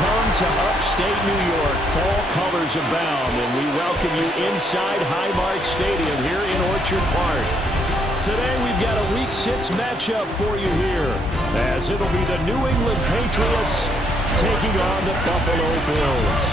Welcome to upstate New York. Fall colors abound, and we welcome you inside Highmark Stadium here in Orchard Park. Today we've got a Week 6 matchup for you here, as it'll be the New England Patriots taking on the Buffalo Bills.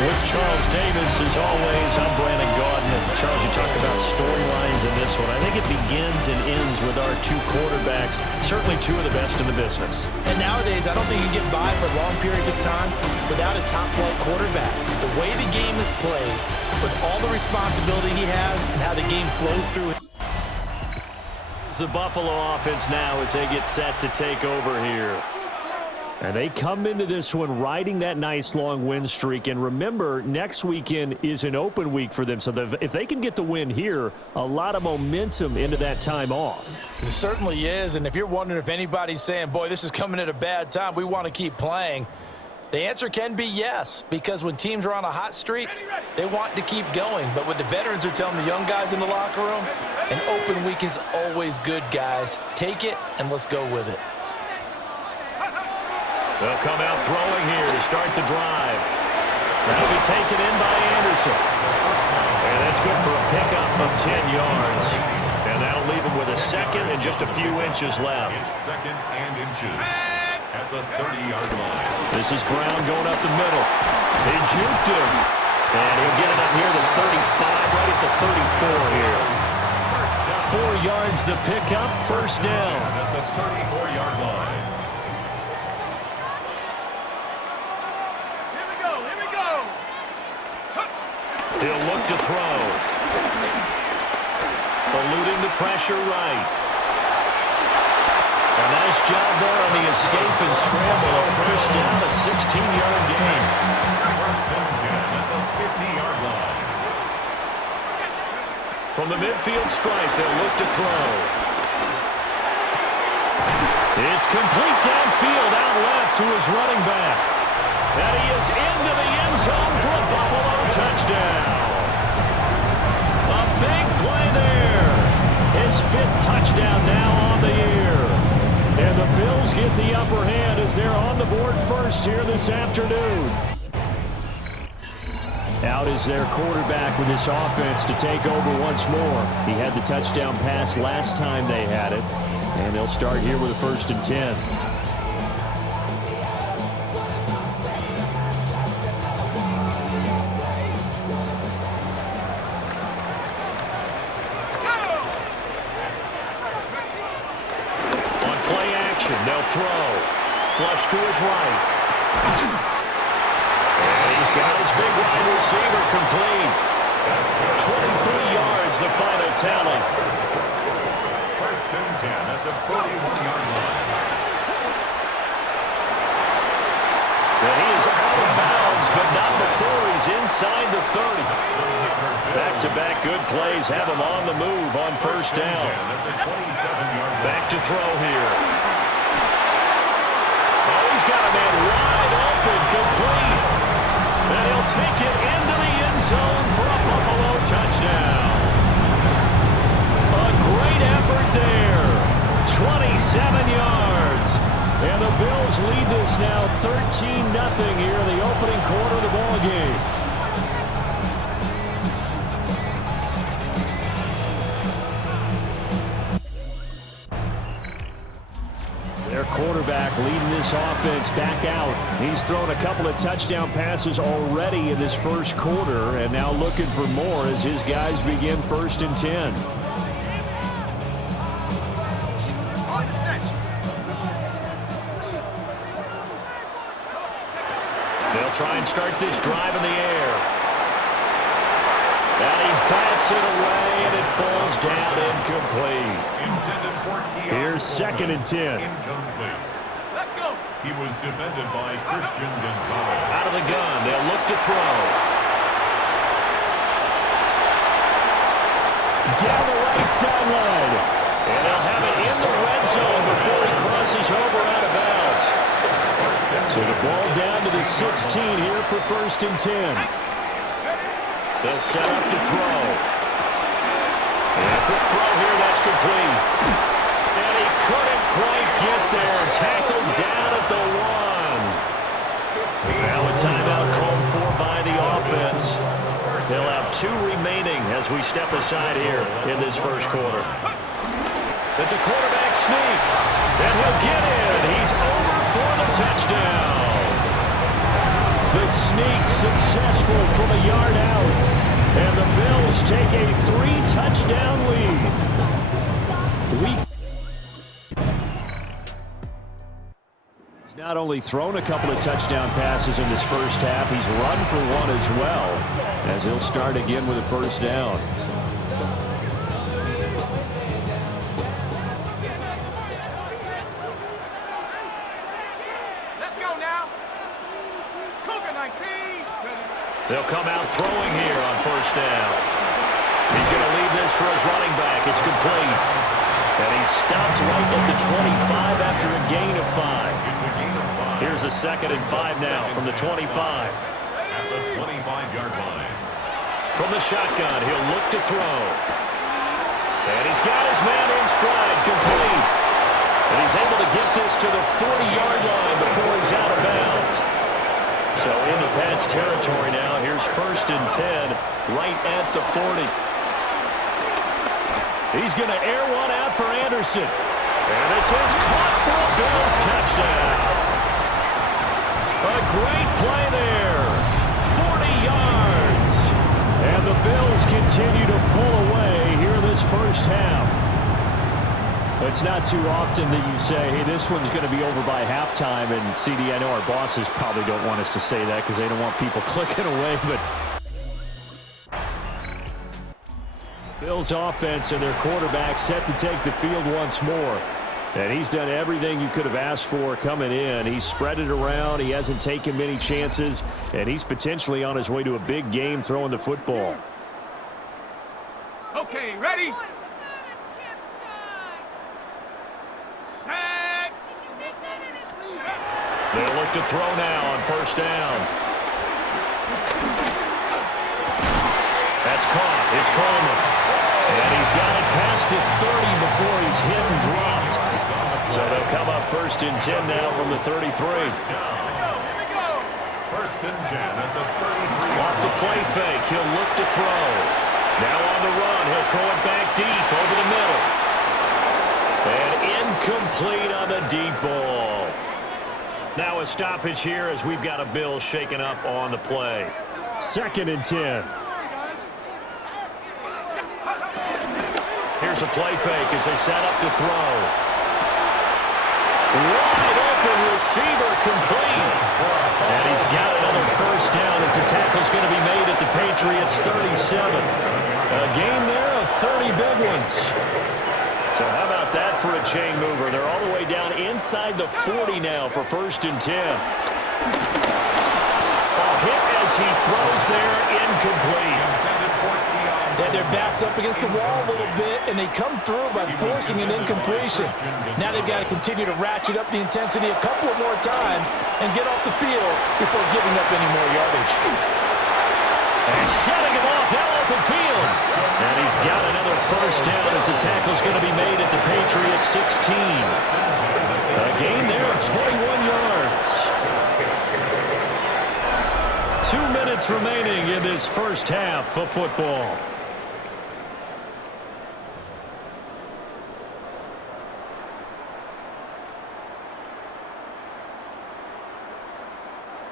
With Charles Davis, as always, I'm Brandon Gaudin. Charles, you talk about storylines in this one. I think it begins and ends with our two quarterbacks, certainly two of the best in the business. And nowadays, I don't think you can get by for long periods of time without a top-flight quarterback. The way the game is played, with all the responsibility he has and how the game flows through. The Buffalo offense now as they get set to take over here. And they come into this one riding that nice long win streak. And remember, next weekend is an open week for them. So if they can get the win here, a lot of momentum into that time off. It certainly is. And if you're wondering if anybody's saying, boy, this is coming at a bad time, we want to keep playing, the answer can be yes. Because when teams are on a hot streak, they want to keep going. But what the veterans are telling the young guys in the locker room, an open week is always good, guys. Take it and let's go with it. They'll come out throwing here to start the drive. That'll be taken in by Anderson. And that's good for a pickup of 10 yards. And that'll leave him with a second and just a few inches left. It's second and inches at the 30-yard line. This is Brown going up the middle. He juked him. And he'll get it up near the 35, right at the 34 here. 4 yards the pickup, first down. At the 34-yard line. He'll look to throw. Eluding the pressure right. A nice job there on the escape and scramble. A first down, a 16-yard gain. First and 10 at the 50-yard line. From the midfield stripe, they'll look to throw. It's complete downfield, out left to his running back. And he is into the end zone for a Buffalo touchdown. A big play there. His 5th touchdown now on the year. And the Bills get the upper hand as they're on the board first here this afternoon. Out is their quarterback with this offense to take over once more. He had the touchdown pass last time they had it. And they'll start here with a 1st and 10. They'll throw. Flush to his right. And he's got his big wide receiver complete. 23 yards, the final tally. First and 10 at the 41-yard line. And he is out of bounds, but not before he's inside the 30. Back-to-back good plays have him on the move on first down. Back to throw here. He's got a man wide open, complete. And he'll take it into the end zone for a Buffalo touchdown. A great effort there. 27 yards. And the Bills lead this now 13-0 here in the opening quarter of the ballgame. Their quarterback leading this offense back out. He's thrown a couple of touchdown passes already in this first quarter and now looking for more as his guys begin 1st and 10. They'll try and start this drive in the air. And he bats it away, and it falls down incomplete. Here's 2nd and 10. Incomplete. Let's go. He was defended by Christian Gonzalez. Out of the gun, they'll look to throw. Down the right sideline. And they'll have it in the red zone before he crosses over out of bounds. So the ball down to the 16 here for 1st and 10. They'll set up to throw. And a quick throw here, that's complete. And he couldn't quite get there. Tackled down at the 1. Now He'll have 2 remaining as we step aside here in this first quarter. It's a quarterback sneak, and he'll get in. He's over for the touchdown. The sneak successful from a yard out, and the Bills take a 3-touchdown lead. He's not only thrown a couple of touchdown passes in this first half, he's run for one as well, as he'll start again with a first down. They'll come out throwing here on first down. He's going to leave this for his running back. It's complete. And he's stopped right at the 25 after a gain of 5. Here's a 2nd and 5 now from the 25. At the 25-yard line. From the shotgun, he'll look to throw. And he's got his man in stride, complete. And he's able to get this to the 40-yard line before he's out of bounds. So into Pat's territory now. Here's 1st and 10 right at the 40. He's going to air one out for Anderson. And this is caught for a Bills touchdown. A great play there. 40 yards. And the Bills continue to pull away here in this first half. It's not too often that you say, hey, this one's going to be over by halftime. And, CD, I know our bosses probably don't want us to say that because they don't want people clicking away. But Bills offense and their quarterback set to take the field once more. And he's done everything you could have asked for coming in. He's spread it around. He hasn't taken many chances. And he's potentially on his way to a big game throwing the football. Okay, ready? They'll look to throw now on first down. That's caught. It's Coleman. And he's got it past the 30 before he's hit and dropped. So they'll come up 1st and 10 now from the 33. First and 10 at the 33. Off the play fake, he'll look to throw. Now on the run, he'll throw it back deep over the middle. And incomplete on the deep ball. Now a stoppage here as we've got a Bills shaken up on the play. 2nd and 10. Here's a play fake as they set up to throw. Wide open receiver complete. And he's got another first down as the tackle's going to be made at the Patriots 37. A game there of 30 big ones. So how about that for a chain mover? They're all the way down inside the 40 now for 1st and 10. A hit as he throws there, incomplete. Yeah, their back's up against the wall a little bit, and they come through by forcing an incompletion. Now they've got to continue to ratchet up the intensity a couple of more times and get off the field before giving up any more yardage. And shutting him off, now open field. And he's got another first down as the tackle's going to be made at the Patriots 16. A gain there of 21 yards. 2 minutes remaining in this first half of football.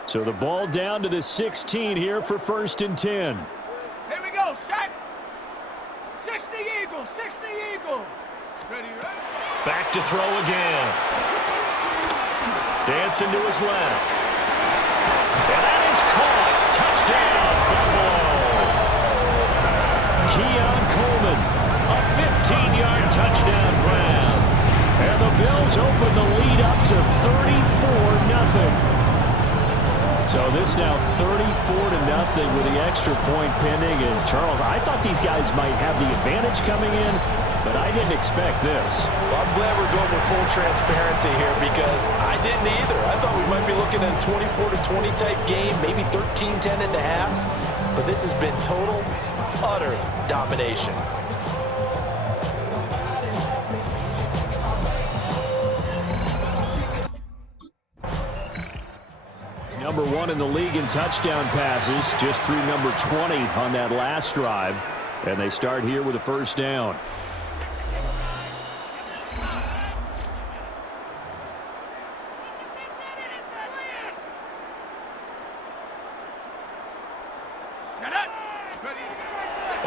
So the ball down to the 16 here for 1st and 10. Here we go, set. 60 Eagle, 60 Eagle. Ready, ready. Back to throw again. Dancing to his left. And that is caught. Touchdown, Buffalo. Keon Coleman, a 15-yard touchdown grab. And the Bills open the lead up to 34-0. So this now 34-0 with the extra point pending. And Charles, I thought these guys might have the advantage coming in, but I didn't expect this. Well, I'm glad we're going with full transparency here because I didn't either. I thought we might be looking at a 24-20 type game, maybe 13-10 at the half. But this has been total, utter domination. number 1 in the league in touchdown passes, just through number 20 on that last drive. And they start here with a first down.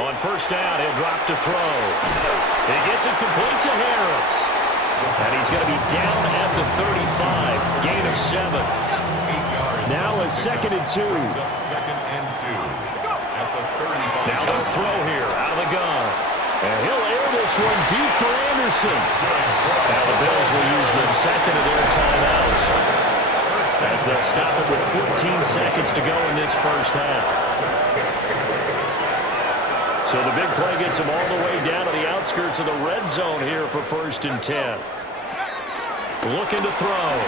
On first down, he'll drop to throw. He gets it complete to Harris. And he's going to be down at the 35. Gain of 7. Now a 2nd and 2. Second and 2 at the 35. Now they'll throw here out of the gun. And he'll air this one deep for Anderson. Now the Bills will use the 2nd of their timeouts, as they'll stop it with 14 seconds to go in this first half. So the big play gets him all the way down to the outskirts of the red zone here for 1st and 10. Looking to throw.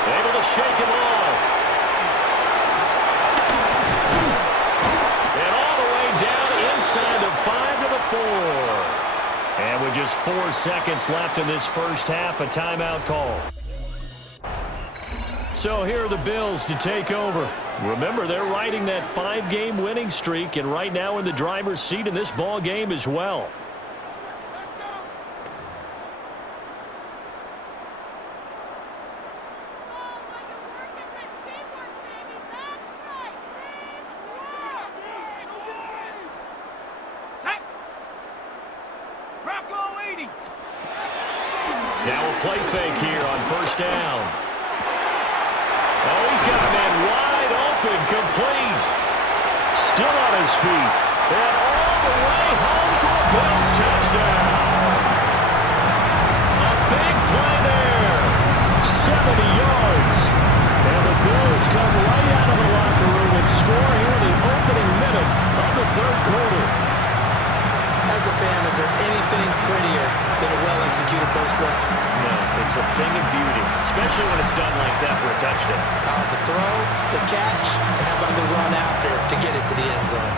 Able to shake him off. And all the way down inside the 5 to the 4. And with just 4 seconds left in this first half, a timeout call. So here are the Bills to take over. Remember, they're riding that 5-game winning streak, and right now in the driver's seat in this ball game as well. Now a play fake here on first down. Oh, he's got a man wide open, complete. Still on his feet. And all the way home for a Bills touchdown. A big play there. 70 yards. And the Bills come right out of the locker room and score here in the opening minute of the 3rd quarter. As a fan, is there anything prettier than a well-executed post route? No, it's a thing of beauty, especially when it's done like that for a touchdown. The throw, the catch, and how about the run after to get it to the end zone?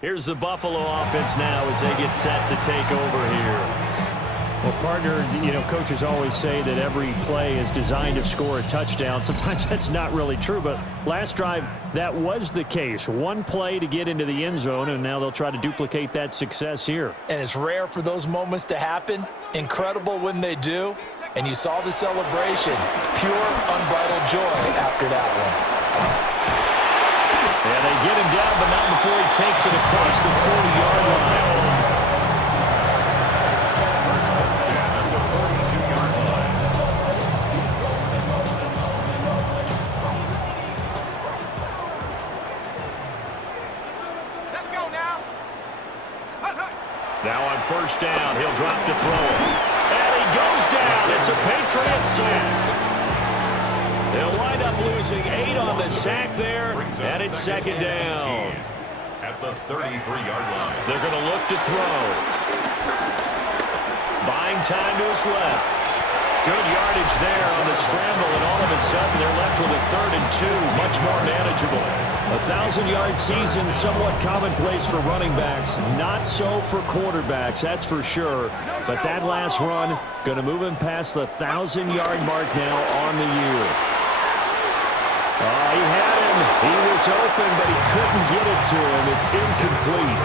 Here's the Buffalo offense now as they get set to take over here. Well, partner, coaches always say that every play is designed to score a touchdown. Sometimes that's not really true, but last drive, that was the case. One play to get into the end zone, and now they'll try to duplicate that success here. And it's rare for those moments to happen. Incredible when they do. And you saw the celebration. Pure, unbridled joy after that one. Yeah, they get him down, but not before he takes it across the 40-yard line. Now on first down, he'll drop to throw it. And he goes down. It's a Patriot sack. They'll wind up losing 8 on the sack there, and it's 2nd down. At the 33-yard line. They're going to look to throw. Buying time to his left. Good yardage there on the scramble, and all of a sudden they're left with a 3rd and 2, much more manageable. A 1,000-yard season, somewhat commonplace for running backs. Not so for quarterbacks, that's for sure. But that last run, going to move him past the 1,000-yard mark now on the year. He had him. He was open, but he couldn't get it to him. It's incomplete.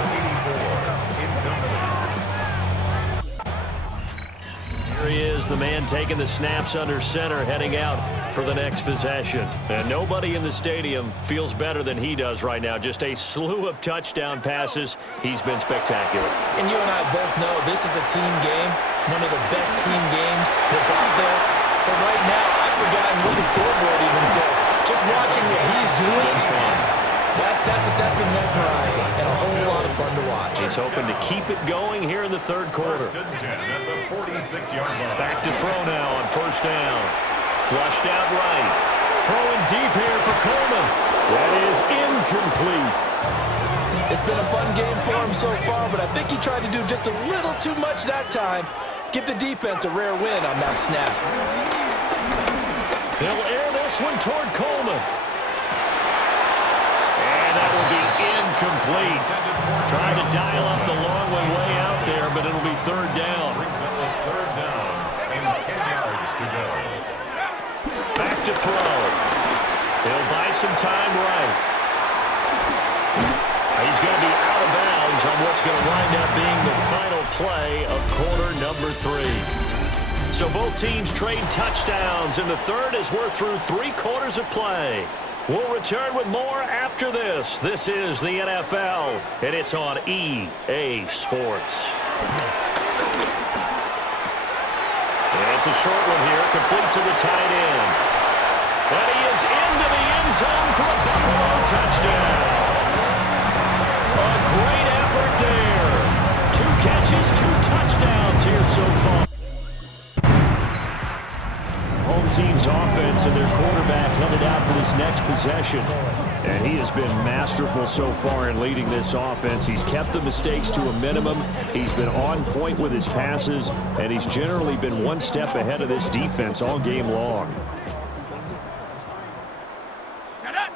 Here he is, the man taking the snaps under center, heading out for the next possession. And nobody in the stadium feels better than he does right now. Just a slew of touchdown passes. He's been spectacular. And you and I both know this is a team game, one of the best team games that's out there. But right now, I've forgotten what the scoreboard even says. Just watching what he's doing, that's been mesmerizing and a whole lot of fun to watch. He's hoping to keep it going here in the 3rd quarter. 1st and 10 at the 46-yard line. Back to throw now on first down. Flushed out right. Throwing deep here for Coleman. That is incomplete. It's been a fun game for him so far, but I think he tried to do just a little too much that time. Give the defense a rare win on that snap. They'll air this one toward Coleman. And that will be incomplete. incomplete. Trying to dial up the long way out there, but it'll be third down. Brings up a third down and 10 yards to go. Back to throw. He'll buy some time right. He's going to be out of bounds on what's going to wind up being the final play of quarter number 3. So both teams trade touchdowns, and the third as we're through 3 quarters of play. We'll return with more after this. This is the NFL, and it's on EA Sports. It's a short one here, complete to the tight end. And he is into the end zone for a Buffalo touchdown. A great effort there. 2 catches, 2 touchdowns here so far. Home team's offense and their quarterback headed out for this next possession. And he has been masterful so far in leading this offense. He's kept the mistakes to a minimum. He's been on point with his passes, and he's generally been one step ahead of this defense all game long. Shut up!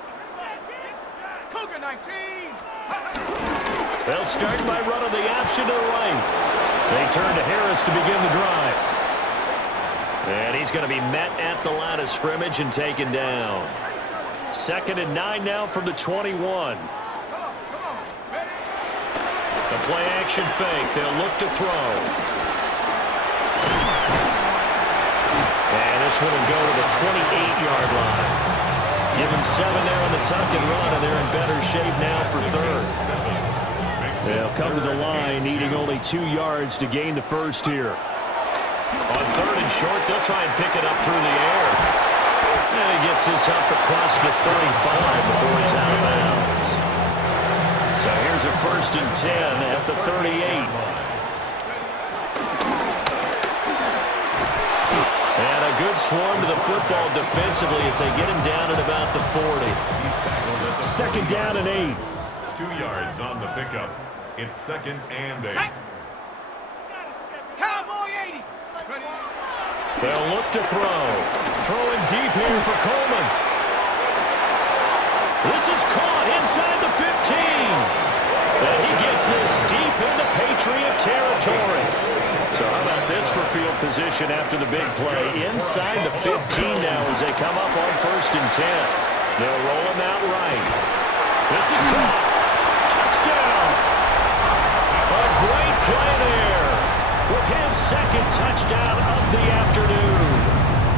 Cougar 19! They'll start by running the option to the right. They turn to Harris to begin the drive. And he's going to be met at the line of scrimmage and taken down. 2nd and 9 now from the 21. The play action fake. They'll look to throw. And this one will go to the 28-yard line. Give him 7 there on the tuck and run, and they're in better shape now for third. They'll come to the line, needing only 2 yards to gain the first here. On 3rd and short, they'll try and pick it up through the air. And he gets this up across the 35 before he's out of bounds. So here's a 1st and 10 at the 38. And a good swarm to the football defensively as they get him down at about the 40. 2nd down and 8. 2 yards on the pickup. It's 2nd and 8. Cowboy 80! They'll look to throw. Throwing deep here for Coleman. This is caught inside the 15. And he gets this deep into Patriot territory. So how about this for field position after the big play? Inside the 15 now as they come up on 1st and 10. They'll roll him out right. This is caught. Touchdown. A great play there. With his 2nd touchdown of the afternoon.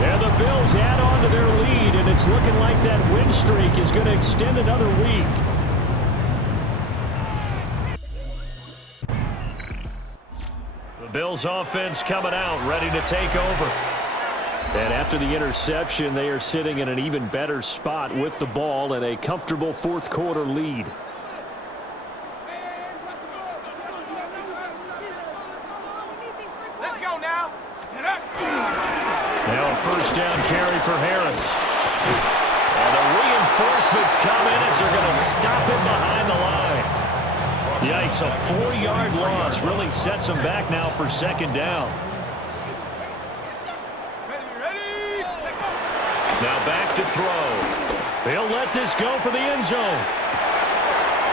And the Bills add on to their lead, and it's looking like that win streak is going to extend another week. The Bills offense coming out, ready to take over. And after the interception, they are sitting in an even better spot with the ball and a comfortable 4th quarter lead. Now a 1st down carry for Harris. And the reinforcements come in as they're going to stop him behind the line. Yikes, a 4-yard loss really sets him back now for 2nd down. Now back to throw. They'll let this go for the end zone.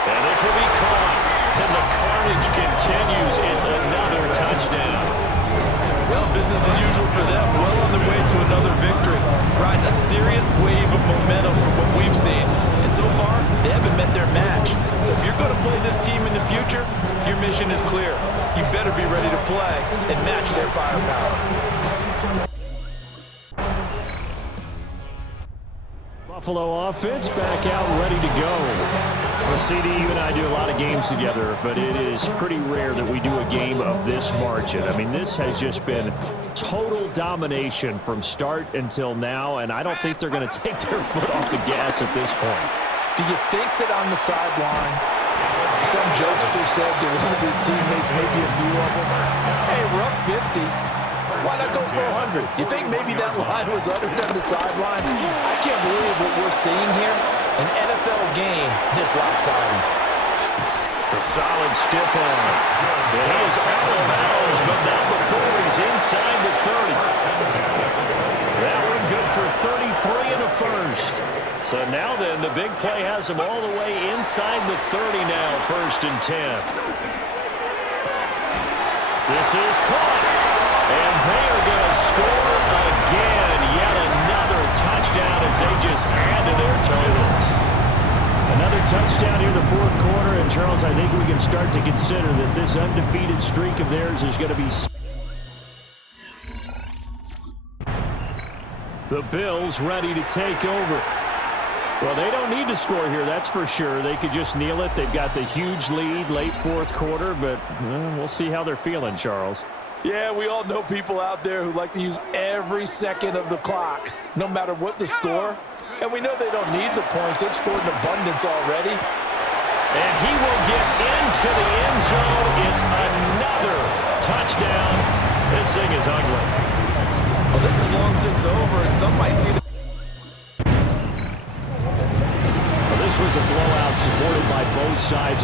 And this will be caught. And the carnage continues. It's another touchdown. Well, business as usual for them. Well on their way to another victory. Riding a serious wave of momentum from what we've seen. And so far, they haven't met their match. So if you're going to play this team in the future, your mission is clear. You better be ready to play and match their firepower. Buffalo offense back out ready to go. Well, CD, you and I do a lot of games together, but it is pretty rare that we do a game of this margin. I mean, this has just been total domination from start until now, and I don't think they're going to take their foot off the gas at this point. Do you think that on the sideline, some jokester said to one of his teammates, maybe a few of them, hey, we're up 50. Why not go for 100? You think maybe that line was uttered on the sideline? I can't believe what we're seeing here. An NFL game this lopsided. A solid stiff arm. It is out of bounds, but not before he's inside the 30. That one good for 33 and a first. So now then, the big play has them all the way inside the 30 now, 1st and 10. This is caught. And they are going to score again. Yet another touchdown as they just add to their totals. Another touchdown here in the 4th quarter. And, Charles, I think we can start to consider that this undefeated streak of theirs is going to be... The Bills ready to take over. Well, they don't need to score here, that's for sure. They could just kneel it. They've got the huge lead late 4th quarter, but we'll see how they're feeling, Charles. Yeah, we all know people out there who like to use every second of the clock, no matter what the score. And we know they don't need the points. They've scored in abundance already. And he will get into the end zone. It's another touchdown. This thing is ugly. Well, this is long since over, and some might see the... Well, this was a blowout supported by both sides.